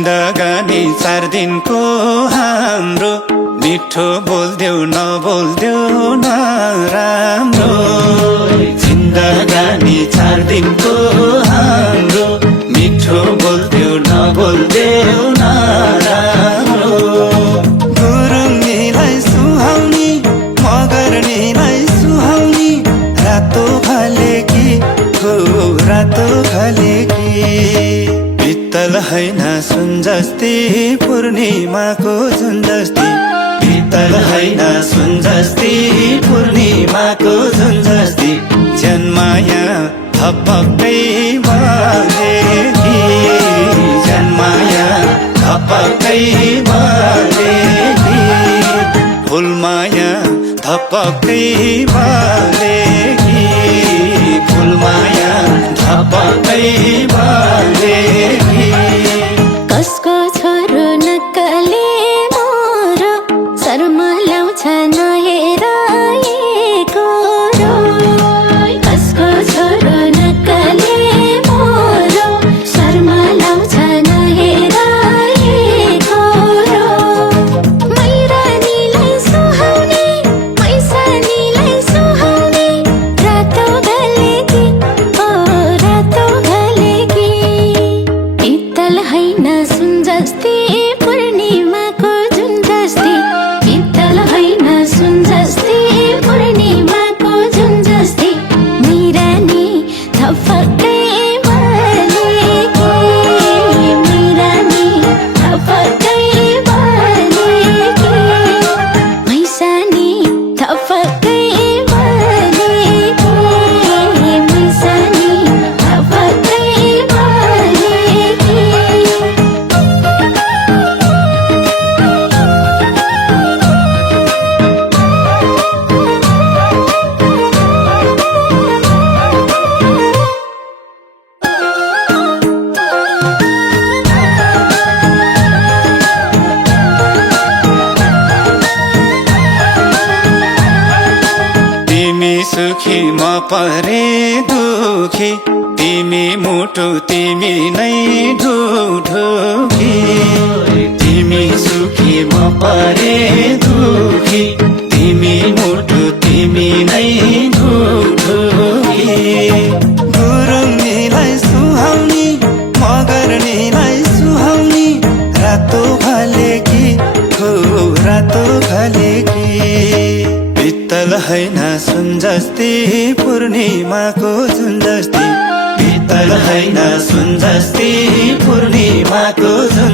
जिन्दगानी 4 दिनको हाम्रो मिठो बोल्देऊ नबोल्देऊ नराम्रो जिन्दगानी 4 दिनको हाम्रो मिठो बोल्देऊ नबोल्देऊ नराम्रो गुरुङनीलाई सुहाउने मगर्नीलाई सुहाउने रातो भालेकी हो रातो भालेकी पित्तल हैन सुन जस्ती पूर्णिमाको जुन जस्ती पित्तल हैन सुन जस्ती पूर्णिमाको जुन जस्ती जन्माया थपक्कै बालेकी जन्माया थपक्कै बालेकी फुलमाया थपक्कै बालेकी फुलमाया थपक्कै बालेकी कसको छोरो नक्कले मोरो शर्मा ल्याउँछ नहेराएको कसको छोरो नक्कले मोरो शर्मा ल्याउँछ नहेराएको मैरानीलाई सुहाउने मैसानीलाई सुहाउने रातो भालेकी ओ रातो भालेकी पित्तल हैन सुन जस्ती पूर्णिमाको जुन जस्ती पित्तल हैन सुन जस्ती पूर्णिमाको जुन जस्ती मैरानी थपक्कै बालेकी मैरानी थपक्कै बालेकी मैसानी थपक्कै बालेकी मैसानी थपक्कै बालेकी तिमी सुखी म परे दुखी तिमी मुटु तिमी नै ढुढुकी तिमी सुखी म परे दुखी तिमी मुटु तिमी नै ढुढुकी गुरुङनीलाई सुहाउने मगर्नीलाई सुहाउने रातो भालेकी हो रातो भालेकी पित्तल हैन सुन जस्ती पूर्णिमाको जुन जस्ती पित्तल हैन सुन जस्ती पूर्णिमाको जुन